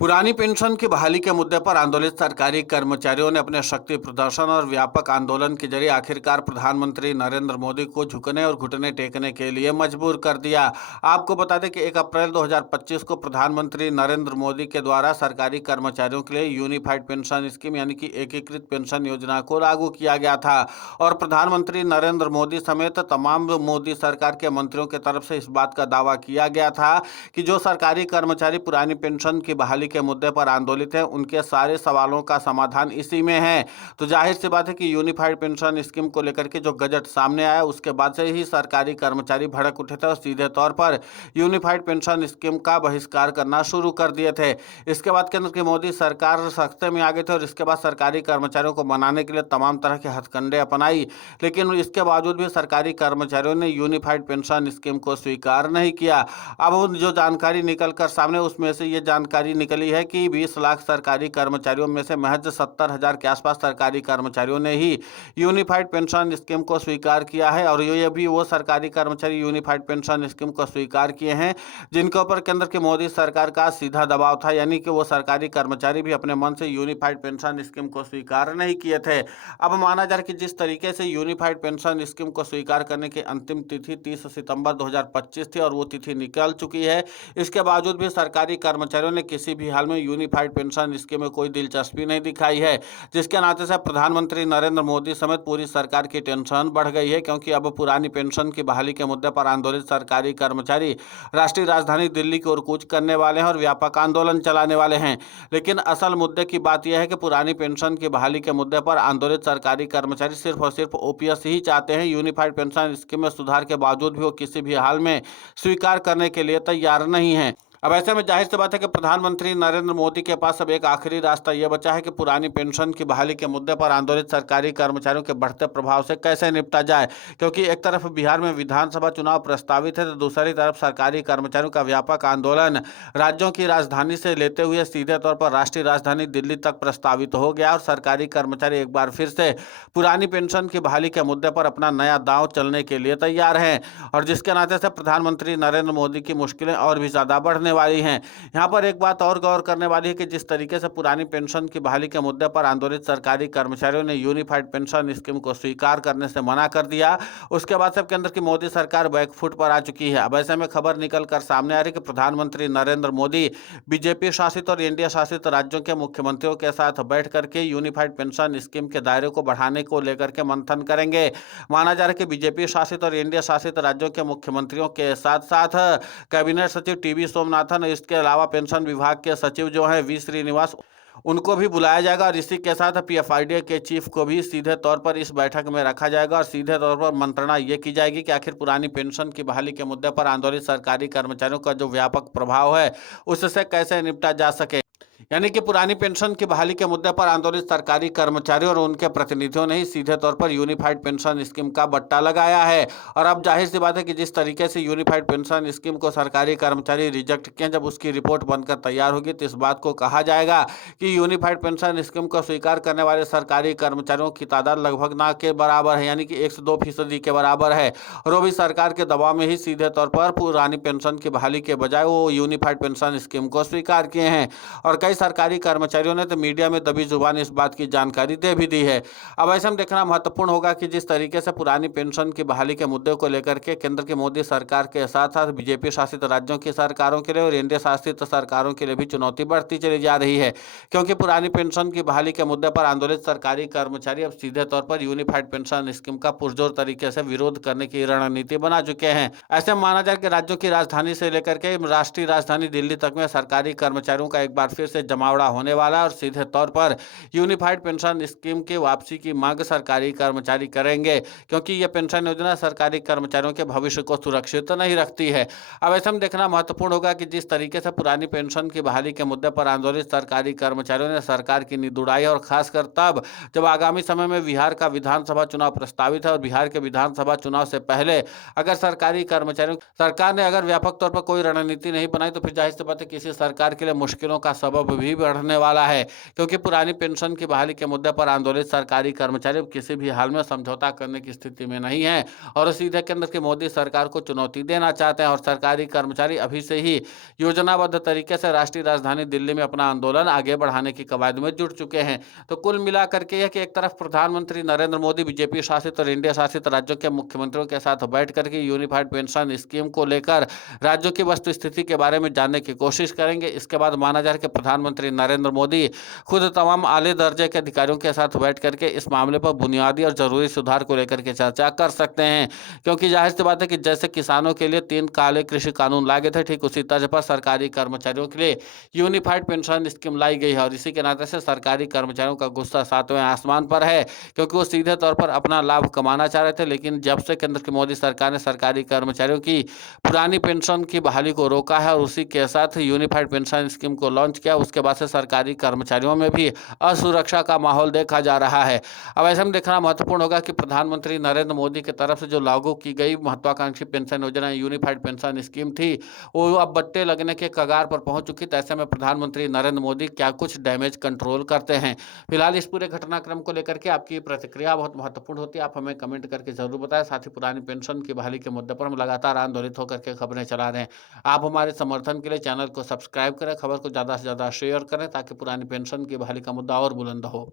पुरानी पेंशन की बहाली के मुद्दे पर आंदोलित सरकारी कर्मचारियों ने अपने शक्ति प्रदर्शन और व्यापक आंदोलन के जरिए आखिरकार प्रधानमंत्री नरेंद्र मोदी को झुकने और घुटने टेकने के लिए मजबूर कर दिया। आपको बता दें कि 1 अप्रैल 2025 को प्रधानमंत्री नरेंद्र मोदी के द्वारा सरकारी कर्मचारियों के लिए यूनिफाइड पेंशन स्कीम यानी कि एकीकृत पेंशन योजना को लागू किया गया था और प्रधानमंत्री नरेंद्र मोदी समेत तमाम मोदी सरकार के मंत्रियों की तरफ से इस बात का दावा किया गया था कि जो सरकारी कर्मचारी पुरानी पेंशन की बहाली के मुद्दे पर आंदोलित हैं उनके सारे सवालों का समाधान इसी में है। तो जाहिर सी बात है कि यूनिफाइड पेंशन स्कीम को लेकर के जो गजट सामने आया उसके बाद से ही सरकारी कर्मचारी भड़क उठे थे और सीधे तौर पर यूनिफाइड पेंशन स्कीम का बहिष्कार करना शुरू कर दिए थे। इसके बाद केंद्र की मोदी सरकार सख्ते में आ गई थी और इसके बाद सरकारी कर्मचारियों को मनाने के लिए तमाम तरह के हथकंडे अपनाई, लेकिन इसके बावजूद भी सरकारी कर्मचारियों ने यूनिफाइड पेंशन स्कीम को स्वीकार नहीं किया। अब जो जानकारी निकल कर सामने उसमें से ये जानकारी निकली है कि 20 लाख सरकारी कर्मचारियों में से महज 70,000 के आसपास सरकारी कर्मचारियों ने ही यूनिफाइड पेंशन स्कीम को स्वीकार किया है और ये भी वो सरकारी कर्मचारी यूनिफाइड पेंशन स्कीम को स्वीकार किए हैं जिनके ऊपर केंद्र की मोदी सरकार का सीधा दबाव था, यानी कि वो सरकारी कर्मचारी भी अपने मन से यूनिफाइड पेंशन स्कीम को स्वीकार नहीं किए थे। अब माना जा रहा है कि जिस तरीके से यूनिफाइड पेंशन स्कीम को स्वीकार करने की अंतिम तिथि 30 सितंबर 2025 थी और वो तिथि निकल चुकी है, इसके बावजूद भी सरकारी कर्मचारियों ने किसी भी हाल में यूनिफाइड पेंशन स्कीम में कोई दिलचस्पी नहीं दिखाई है, जिसके नाते से प्रधानमंत्री नरेंद्र मोदी समेत पूरी सरकार की टेंशन बढ़ गई है क्योंकि अब पुरानी पेंशन की बहाली के मुद्दे पर आंदोलित सरकारी कर्मचारी राष्ट्रीय राजधानी दिल्ली की ओर कूच करने वाले हैं और व्यापक आंदोलन चलाने वाले हैं। लेकिन असल मुद्दे की बात यह है कि पुरानी पेंशन की बहाली के मुद्दे पर आंदोलित सरकारी कर्मचारी सिर्फ और सिर्फ ओपीएस ही चाहते हैं। यूनिफाइड पेंशन स्कीम में सुधार के बावजूद भी वो किसी भी हाल में स्वीकार करने के लिए तैयार नहीं है। अब ऐसे में जाहिर सी बात है कि प्रधानमंत्री नरेंद्र मोदी के पास अब एक आखिरी रास्ता यह बचा है कि पुरानी पेंशन की बहाली के मुद्दे पर आंदोलित सरकारी कर्मचारियों के बढ़ते प्रभाव से कैसे निपटा जाए, क्योंकि एक तरफ बिहार में विधानसभा चुनाव प्रस्तावित है तो दूसरी तरफ सरकारी कर्मचारियों का व्यापक आंदोलन राज्यों की राजधानी से लेते हुए सीधे तौर पर राष्ट्रीय राजधानी दिल्ली तक प्रस्तावित हो गया और सरकारी कर्मचारी एक बार फिर से पुरानी पेंशन की बहाली के मुद्दे पर अपना नया दांव चलने के लिए तैयार हैं और जिसके नाते से प्रधानमंत्री नरेंद्र मोदी की मुश्किलें और भी ज्यादा बढ़ने वाली हैं। यहाँ पर एक बात और गौर करने वाली है कि जिस तरीके से पुरानी पेंशन की बहाली के मुद्दे पर आंदोलित सरकारी कर्मचारियों ने यूनिफाइड पेंशन स्कीम को स्वीकार करने से मना कर दिया, उसके बाद से केंद्र की मोदी सरकार बैकफुट पर आ चुकी है। अब ऐसे में खबर निकल कर सामने आ रही है कि प्रधानमंत्री नरेंद्र मोदी बीजेपी शासित और एनडीए शासित राज्यों के मुख्यमंत्रियों के साथ बैठ करके यूनिफाइड पेंशन स्कीम के दायरे को बढ़ाने को लेकर के मंथन करेंगे। माना जा रहा है कि बीजेपी शासित और एनडीए शासित राज्यों के मुख्यमंत्रियों के साथ साथ कैबिनेट सचिव टीवी सोमनाथन, इसके अलावा पेंशन विभाग के सचिव जो हैं वी श्रीनिवास, उनको भी बुलाया जाएगा और इसी के साथ पीएफआईडी के चीफ को भी सीधे तौर पर इस बैठक में रखा जाएगा और सीधे तौर पर मंत्रणा ये की जाएगी कि आखिर पुरानी पेंशन की बहाली के मुद्दे पर आंदोलित सरकारी कर्मचारियों का जो व्यापक प्रभाव है उससे कैसे निपटा जा सके। यानी कि पुरानी पेंशन की बहाली के मुद्दे पर आंदोलित सरकारी कर्मचारियों और उनके प्रतिनिधियों ने ही सीधे तौर पर यूनिफाइड पेंशन स्कीम का बट्टा लगाया है और अब जाहिर सी बात है कि जिस तरीके से यूनिफाइड पेंशन स्कीम को सरकारी कर्मचारी रिजेक्ट किए, जब उसकी रिपोर्ट बनकर तैयार होगी तो इस बात को कहा जाएगा कि यूनिफाइड पेंशन स्कीम को स्वीकार करने वाले सरकारी कर्मचारियों की तादाद लगभग ना के बराबर है, यानी कि 102% के बराबर है और वो भी सरकार के दबाव में ही सीधे तौर पर पुरानी पेंशन की बहाली के बजाय वो यूनिफाइड पेंशन स्कीम को स्वीकार किए हैं और कई सरकारी कर्मचारियों ने तो मीडिया में दबी जुबान इस बात की जानकारी दे भी दी है। अब ऐसे में देखना महत्वपूर्ण होगा कि जिस तरीके से पुरानी पेंशन की बहाली के मुद्दे को लेकर के केंद्र की मोदी सरकार के साथ साथ बीजेपी शासित राज्यों की सरकारों के लिए और एनडीए शासित सरकारों के लिए भी चुनौती बढ़ती चली जा रही है, क्योंकि पुरानी पेंशन की बहाली के मुद्दे पर आंदोलित सरकारी कर्मचारी अब सीधे तौर पर यूनिफाइड पेंशन स्कीम का पुरजोर तरीके से विरोध करने की रणनीति बना चुके हैं। ऐसे में माना जाए कि राज्यों की राजधानी से लेकर के राष्ट्रीय राजधानी दिल्ली तक में सरकारी कर्मचारियों का एक बार फिर से जमावड़ा होने वाला है और सीधे तौर पर यूनिफाइड पेंशन स्कीम की वापसी की मांग सरकारी कर्मचारी करेंगे, क्योंकि यह पेंशन योजना सरकारी कर्मचारियों के भविष्य को सुरक्षित नहीं रखती है। अब ऐसे में देखना महत्वपूर्ण होगा कि जिस तरीके से पुरानी पेंशन की बहाली के मुद्दे पर आंदोलित सरकारी कर्मचारियों ने सरकार की नींद उड़ाई और खासकर तब जब आगामी समय में बिहार का विधानसभा चुनाव प्रस्तावित है और बिहार के विधानसभा चुनाव से पहले अगर सरकारी कर्मचारियों सरकार ने अगर व्यापक तौर पर कोई रणनीति नहीं बनाई तो फिर जाहिर सी बात है किसी सरकार के लिए मुश्किलों का सबब भी बढ़ने वाला है, क्योंकि पुरानी पेंशन की बहाली के मुद्दे पर आंदोलित सरकारी कर्मचारी अब किसी भी हाल में समझौता करने की स्थिति में नहीं है और सीधे केंद्र की मोदी सरकार को चुनौती देना चाहते हैं। और सरकारी कर्मचारी अभी से ही योजनाबद्ध तरीके से राष्ट्रीय राजधानी दिल्ली में अपना आंदोलन आगे बढ़ाने की कवायद में जुट चुके हैं। तो कुल मिलाकर के यह कि एक तरफ प्रधानमंत्री नरेंद्र मोदी बीजेपी शासित और इंडिया शासित राज्यों के मुख्यमंत्रियों के साथ बैठ करके यूनिफाइड पेंशन स्कीम को लेकर राज्यों की वस्तु स्थिति के बारे में जानने की कोशिश करेंगे। इसके बाद माना जा रहा है कि प्रधानमंत्री नरेंद्र मोदी खुद तमाम आले दर्जे के अधिकारियों के साथ बैठ करके इस मामले पर बुनियादी और जरूरी सुधार को लेकर के चर्चा कर सकते हैं, क्योंकि जाहिर सी बात है कि जैसे किसानों के लिए 3 काले कृषि कानून लाए थे, ठीक उसी तर्ज पर सरकारी कर्मचारियों के लिए यूनिफाइड पेंशन स्कीम लाई गई है। और इसी के नाते से सरकारी कर्मचारियों का गुस्सा सातवें आसमान पर है, क्योंकि वो सीधे तौर पर अपना लाभ कमाना चाह रहे थे। लेकिन जब से केंद्र की मोदी सरकार ने सरकारी कर्मचारियों की पुरानी पेंशन की बहाली को रोका है और उसी के साथ यूनिफाइड पेंशन स्कीम को लॉन्च किया, उसके बाद से सरकारी कर्मचारियों में भी असुरक्षा का माहौल देखा जा रहा है। अब ऐसे में देखना महत्वपूर्ण होगा कि प्रधानमंत्री नरेंद्र मोदी की तरफ से जो लागू की गई महत्वाकांक्षी पेंशन योजना यूनिफाइड पेंशन स्कीम थी, वो अब बट्टे लगने के कगार पर पहुंच चुकी। तो ऐसे में प्रधानमंत्री नरेंद्र मोदी क्या कुछ डैमेज कंट्रोल करते हैं? फिलहाल इस पूरे घटनाक्रम को लेकर के आपकी प्रतिक्रिया बहुत महत्वपूर्ण होती है, आप हमें कमेंट करके जरूर बताएं। साथ ही पुरानी पेंशन की बहाली के मुद्दे पर हम लगातार आंदोलित होकर के खबरें चला रहे हैं। आप हमारे समर्थन के लिए चैनल को सब्सक्राइब करें, खबर को ज़्यादा से ज़्यादा शेयर करें ताकि पुरानी पेंशन की बहाली का मुद्दा और बुलंद हो।